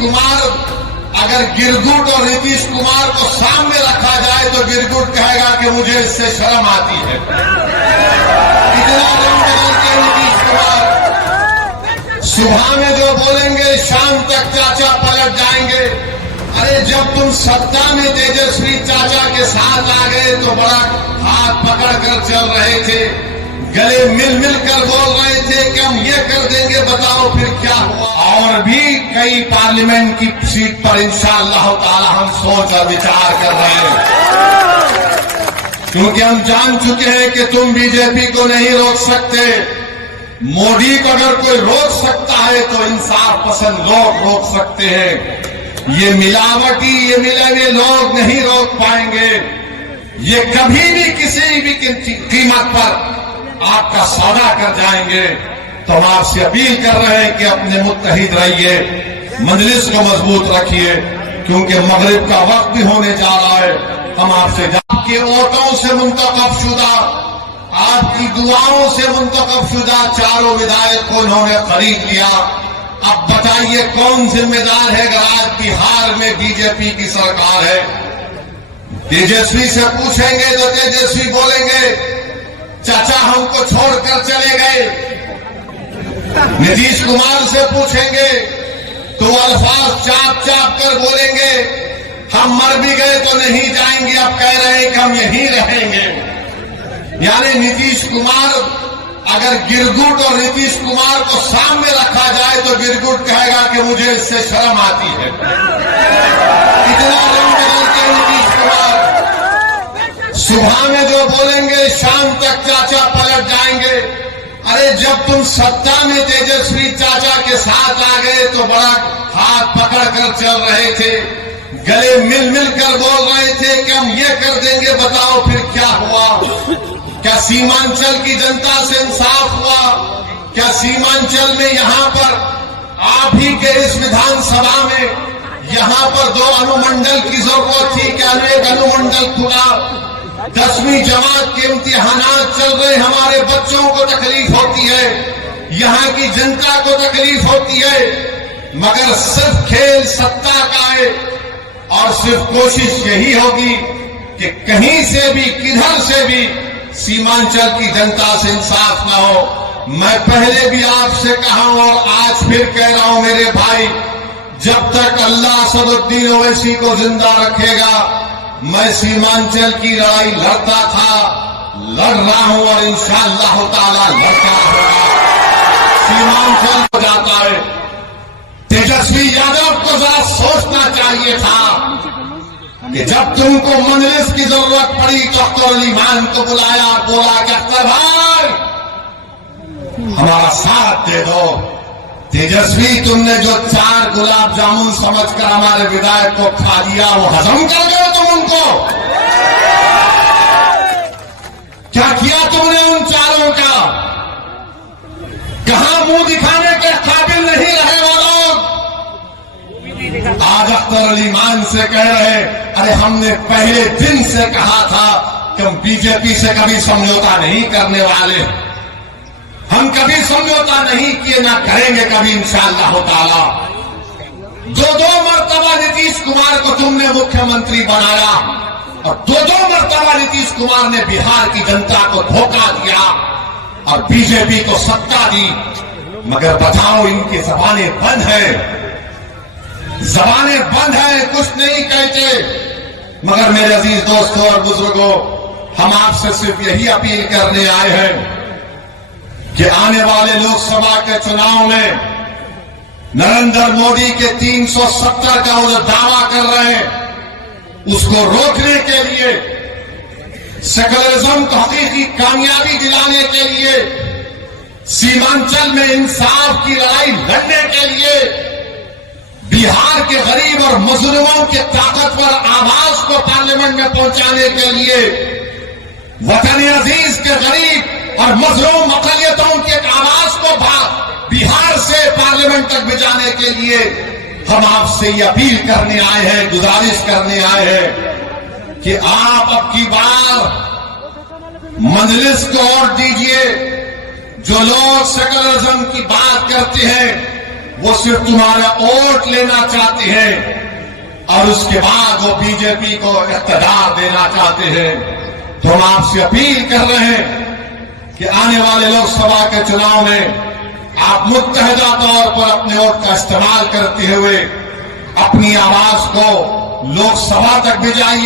कुमार, अगर गिरगुट और नीतीश कुमार को सामने रखा जाए तो गिरगुट कहेगा कि मुझे इससे शर्म आती है। इतना रंग बदलते नीतीश कुमार, सुबह में जो बोलेंगे शाम तक चाचा पलट जाएंगे। अरे जब तुम सत्ता में तेजस्वी चाचा के साथ आ गए तो बड़ा हाथ पकड़कर चल रहे थे, गले मिल कर बोल रहे थे कि हम ये कर देंगे, बताओ फिर क्या हुआ। और भी कई पार्लियामेंट की सीट पर इंशाअल्लाह ताला हम सोच और विचार कर रहे हैं, क्योंकि हम जान चुके हैं कि तुम बीजेपी को नहीं रोक सकते। मोदी को अगर कोई रोक सकता है तो इंसाफ पसंद लोग रोक सकते हैं। ये मिलावटी, ये मिले हुए लोग नहीं रोक पाएंगे। ये कभी भी किसी भी कीमत पर आपका सौदा कर जाएंगे। तो हम आपसे अपील कर रहे हैं कि अपने मुत्तहिद रहिए, मजलिस को मजबूत रखिए, क्योंकि मगरिब का वक्त भी होने जा रहा है। हम आपसे आपके वोटों से मुंतखब शुदा, आपकी दुआओं से मुंतखब शुदा चारों विधायक को उन्होंने खरीद लिया। अब बताइए कौन जिम्मेदार है अगर आज बिहार में बीजेपी की सरकार है। तेजस्वी से पूछेंगे तो तेजस्वी बोलेंगे चाचा हमको छोड़कर चले गए। नीतीश कुमार से पूछेंगे तो अल्फाज चाप चाप कर बोलेंगे हम मर भी गए तो नहीं जाएंगे, अब कह रहे हैं कि हम यहीं रहेंगे। यानी नीतीश कुमार, अगर गिरगुट और नीतीश कुमार को सामने रखा जाए तो गिरगुट कहेगा कि मुझे इससे शर्म आती है। इतना रंग बदलते नीतीश कुमार, सुबह में जो बोलेंगे शाम तक चाचा पलट जाएंगे। अरे जब तुम सत्ता में तेजस्वी चाचा के साथ आ गए तो बड़ा हाथ पकड़कर चल रहे थे, गले मिल कर बोल रहे थे कि हम ये कर देंगे, बताओ फिर क्या हुआ। क्या सीमांचल की जनता से इंसाफ हुआ? क्या सीमांचल में यहाँ पर आप ही के इस विधानसभा में यहाँ पर 2 अनुमंडल की जरूरत थी, क्या एक अनुमंडल खुला? 10वीं जमात के इम्तिहानात चल रहे, हमारे बच्चों को तकलीफ होती है, यहाँ की जनता को तकलीफ होती है, मगर सिर्फ खेल सत्ता का है और सिर्फ कोशिश यही होगी कि कहीं से भी किधर से भी सीमांचल की जनता से इंसाफ न हो। मैं पहले भी आपसे कहा हूं और आज फिर कह रहा हूं मेरे भाई, जब तक अल्लाह असदुद्दीन ओवैसी को जिंदा रखेगा मैं सीमांचल की लड़ाई लड़ता था, लड़ रहा हूं और इंशाअल्लाह ताला लड़ता होगा। सीमांचल हो जाता है। तेजस्वी यादव को जरा सोचना चाहिए था कि जब तुमको मजलिस की जरूरत पड़ी तो अख्तर अली खान को बुलाया, बोला कि अख्तर भाई हमारा साथ दे दो। तेजस्वी तुमने जो 4 गुलाब जामुन समझकर हमारे विधायक को खा दिया, वो हजम कर गए तुम उनको? क्या किया तुमने उन 4 का? कहां मुंह दिखाने के काबिल नहीं रहे वो लोग? आज अख्तर अली खान से कह रहे, अरे हमने पहले दिन से कहा था कि हम बीजेपी से कभी समझौता नहीं करने वाले, हम कभी समझौता नहीं किए, ना करेंगे कभी इंशाअल्लाह ताला। 2 मरतबा नीतीश कुमार को तुमने मुख्यमंत्री बनाया और 2 मरतबा नीतीश कुमार ने बिहार की जनता को धोखा दिया और बीजेपी को सत्ता दी। मगर बताओ इनकी जबानें बंद है, जबानें बंद है, कुछ नहीं कहते। मगर मेरे अजीज दोस्तों और बुजुर्गों, हम आपसे सिर्फ यही अपील करने आए हैं कि आने वाले लोकसभा के चुनाव में नरेंद्र मोदी के 370 का वो दावा कर रहे हैं, उसको रोकने के लिए, सेकुलरिज्म को हकीकी कामयाबी दिलाने के लिए, सीमांचल में इंसाफ की लड़ाई लड़ने के लिए, बिहार के गरीब और मजलूमों के ताकतवर आवाज को पार्लियामेंट में पहुंचाने के लिए, वतन अजीज के गरीब और मजलूम अकलियतों के आवाज को बिहार से पार्लियामेंट तक भिजाने के लिए हम आपसे ये अपील करने आए हैं, गुजारिश करने आए हैं कि आप अब की बार मजलिस को और दीजिए। जो लोग सेकुलरिज्म की बात करते हैं वो सिर्फ तुम्हारा वोट लेना चाहते हैं और उसके बाद वो बीजेपी को इख्तियार देना चाहते हैं। तो हम आपसे अपील कर रहे हैं कि आने वाले लोकसभा के चुनाव में आप मुत्तहदा तौर पर अपने वोट का इस्तेमाल करते हुए अपनी आवाज को लोकसभा तक भिजाइए।